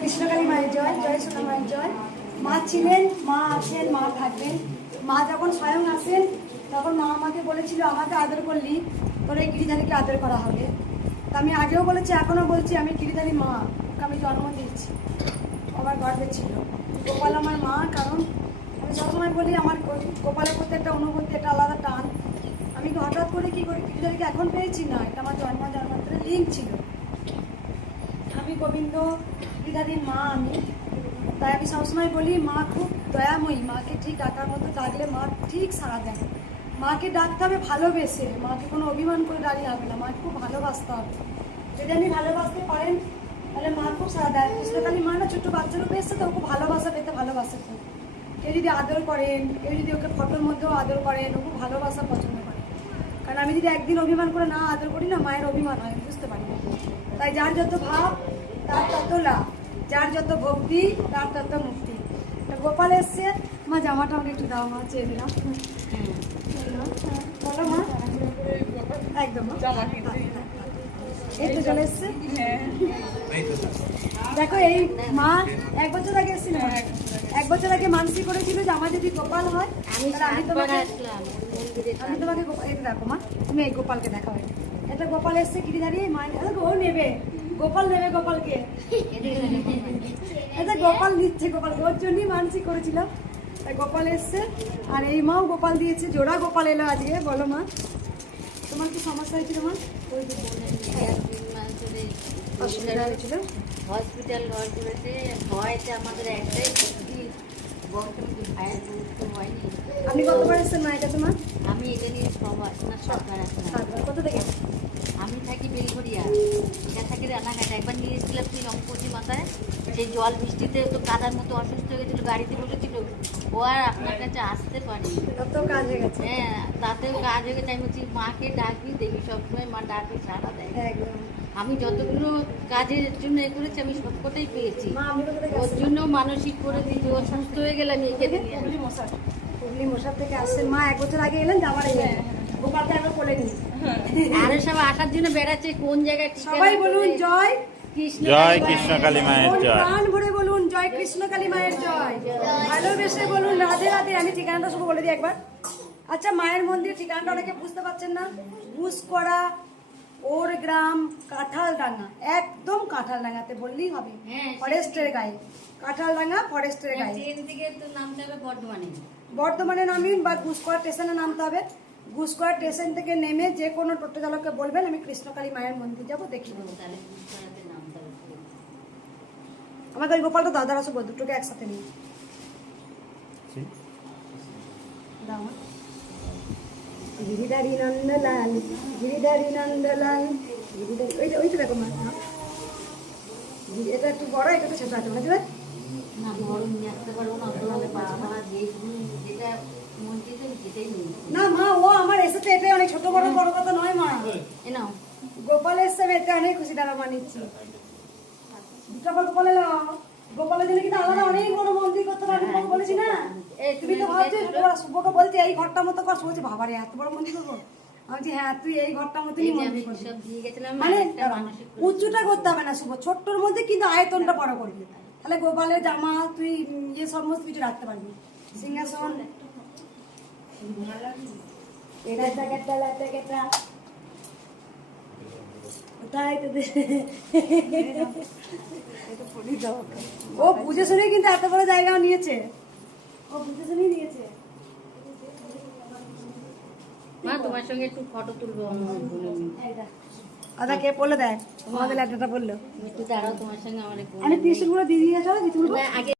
কৃষ্ণকালী মায়ের জয়, জয় সোনা মায়ের জয়। মা ছিলেন, মা আছেন, মা থাকবেন। মা যখন স্বয়ং আসেন তখন মা আমাকে বলেছিল, আমাকে আদর করলি তোর এই গিরিধারীকে আদর করা হবে। তা আমি আগেও বলেছি, এখনও বলছি, আমি গিরিধারী মা, ওকে আমি জন্ম দিয়েছি, আমার গর্বে ছিল। গোপাল আমার মা, কারণ আমি সবসময় বলি আমার গোপালের প্রতি একটা অনুভূতি, একটা আলাদা টান। আমি হঠাৎ করে কী করি গিরিধারীকে এখন পেয়েছি না, এটা আমার জন্মান্তরের লিঙ্ক ছিল। আমি গোবিন্দ গিরিধারীর মা আমি, তাই আমি সবসময় বলি মা খুব দয়াময়ী। মাকে ঠিক ডাকার মতো ডাকলে মা ঠিক সাড়া দেয়। মাকে ডাকতে হবে ভালোবেসে, মাকে কোনো অভিমান করে দাঁড়িয়ে হবে না, মাকে খুব ভালোবাসতে হবে। যদি আপনি ভালোবাসতে পারেন তাহলে মা খুব সাড়া দেয়। কৃষ্ণকালী মা না ছোট্ট বাচ্চার উপরে এসছে তো, খুব ভালোবাসা পেতে ভালোবাসে খুব। কেউ যদি আদর করেন, কেউ যদি ওকে ফটোর মধ্যেও আদর করেন, ও খুব ভালোবাসা পছন্দ করে। কারণ আমি যদি একদিন অভিমান করে না আদর করি না, মায়ের অভিমান হয়, বুঝতে পারি না। তাই যার যত ভাব তার তত লাভ, যার যত ভক্তি তার তত মুক্তি। গোপাল এসছে, মা জামাটা আমাকে একটু দাও, মা চেয়ে দিলাম। বলো মা, একদম এই তো চলে এসছে। দেখো এই মা 1 বছর আগে এসেছিল, 1 বছর আগে মানসিক করেছিল যে আমার যদি গোপাল হয় আমি তোমাকে এটা দেখো মা, তুমি এই গোপালকে দেখাও। এটা গোপাল এসছে গিরিধারী মায়ের, ও নেবে গোপাল, নেবে গোপালকে, এটা গোপাল নিচ্ছে, গোপাল ওর জন্যই মানসিক করেছিলাম। তাই গোপাল এসছে, আর এই মাও গোপাল দিয়েছে, জোড়া গোপাল এলো আজকে। বলো মা, তোমার কি সমস্যা হয়েছিল মা? অসুবিধা হয়েছিল হসপিটাল ঘরগুলোতে ভয়তে আমাদের একটাই ভাইয়ের গুরুত্ব হয়নি। আপনি কতবার এসছেন মায়ের কাছে মা? আমি এটা নিয়ে সবার আসলাম। কত থেকে? আমি থাকি বেলঘরিয়া, এটা থাকি রানাঘাট। একবার নিয়ে এসেছিলাম তুই অঙ্কুজি মাথায়, সেই জল বৃষ্টিতে তো কাদার মতো অসুস্থ হয়ে গেছিলো, গাড়িতে বসেছিল, ও আর আপনার কাছে আসতে পারি। কত কাজ হয়ে গেছে। হ্যাঁ, তাতেও কাজ হয়ে গেছে। আমি বলছি মাকে ডাকবি, দেখবি সবসময় মা ডাকে সাড়া দেয়। একদম। আমি যতগুলো কাজের জন্য এ করেছি আমি সবকটাই পেয়েছি। ওর জন্য মানসিক করে দিয়েছি, ও সুস্থ হয়ে গেলে আমি এঁকে দিই। হুগলি মশার থেকে আসছেন মা, 1 বছর আগে এলেন, আবার এলেন, গোপালকে একবার বলে নিন। আরে সব আসার জন্য বেড়াচ্ছে, কোন জায়গায় সবাই বলুন জয় কৃষ্ণ, জয় কৃষ্ণকালী মায়ের জয়। প্রাণ ভরে বলুন জয় কৃষ্ণকালী মায়ের জয়। ভালোবেসে বলুন রাধে রাধে। আমি ঠিকানাটা শুধু বলে দিই একবার। আচ্ছা, মায়ের মন্দির ঠিকানাটা অনেকে বুঝতে পারছেন না। ঘুষকরা ওর গ্রাম, কাঁঠালডাঙ্গা, একদম কাঁঠালডাঙ্গাতে বললেই হবে, ফরেস্টের গায়ে, কাঁঠালডাঙ্গা ফরেস্টের গায়ে। ট্রেন থেকে তো নামতে হবে বর্ধমানে, বর্ধমানে নামিন বা ঘুষকরা স্টেশনে নামতে হবে। ঘুষকরা স্টেশন থেকে নেমে যে কোনো টোটো চালককে বলবেন আমি কৃষ্ণকালী মায়ের মন্দির যাবো, দেখিয়ে দেবো। তাহলে ঘুষকরাতে নামতে হবে। আমাকে ওই গোপালটা দাদার আসবো, দুটোকে একসাথে নিয়ে দাও। গিরিধারী নন্দলাল, গিরিধারী নন্দলাল, গিরিধারী, ওই তো দেখো মা, এটা একটু বড়, এটা একটু ছোট আছে, বুঝলে? না বড় নিয়ে আসতে পারবো না, তাহলে বাবা যেটা মন চেয়েছে সেটাই নিয়েছি। না মা, ও আমার এসেছে, এটাই অনেক, ছোট বড় বড় কথা নয় মা। এ নাও, গোপাল এসছে, এটা অনেক খুশি, দ্বারা মানিচ্ছি। দুটো গোপাল এলো, গোপালের জন্য কিন্তু আলাদা অনেক বড় মন্দির করতে পারবো, বলেছি না? তুমি তো ভাবছো, শুভকে বলছি এই ঘরটার মতো কর, বলছি বাবারে এত বড় মন্দির করবো। আমি বলছি হ্যাঁ, তুই এই ঘরটার মতনই মন্দির করবি। সব দিয়ে গেছিলাম, মানে একটা মানসিক উঁচুটা করতে হবে না শুভ, ছোট্টর মধ্যে কিন্তু আয়তনটা বড় করবি, তাহলে গোপালের জামা তুই ইয়ে সমস্ত কিছু রাখতে পারবি, সিংহাসন। ও বুঝে শুনে কিন্তু এত বড় জায়গাও নিয়েছে, ও বুঝে শুনেই নিয়েছে। মা তোমার সঙ্গে একটু ফটো তুলবো, আদা কে বলে দেয়, তোমাদের ল্যাটাটা বললো। একটু দাঁড়াও, তোমার সঙ্গে আমার আমি ত্রিশুলগুলো দিয়ে দিয়ে যাবো, আগে